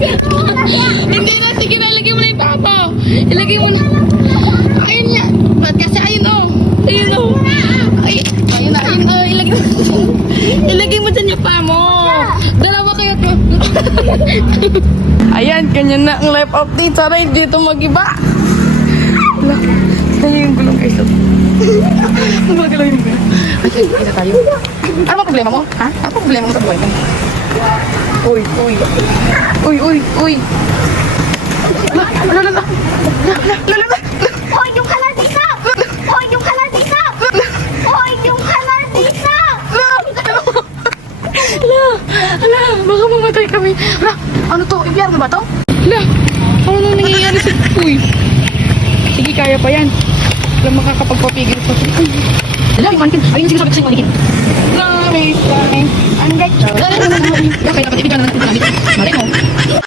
Hindi na, sige na, ilagay mo na yung papa. Ilagay mo na. Ayun nga. Ba't kasi ayun o. Ayun o. Ay, ayun na, ayun o. Ilagay mo. Ilagay mo dyan yung pa mo. Dalawa kayo to. Ayan, ganyan na ang life update. Sana hindi ito mag-iba. Wala. Saan yung gulong kayo? Magagalaw yung gulong. Ay, isa tayo. Ano ang problema mo? Ha? Ano ang problema mo sa buhay mo? Uy, uy. Uy, uy, uy. Lala. Hoy, yung kaladisa! Hoy, yung kaladisa! Hoy, yung kaladisa! Ala, baka mamatay kami. Ala, ano to? Ibiyar na ba to? Ala, ano nang nangyayari sa... Uy. Sige, kaya pa yan. Wala makakapagpapigil pa. Ala, yung mannequin. Ayun, sige sabi ko sa'yo, mannequin. Ala, may slime. Ang gacho. Ala, dapat ibigyan na natin sa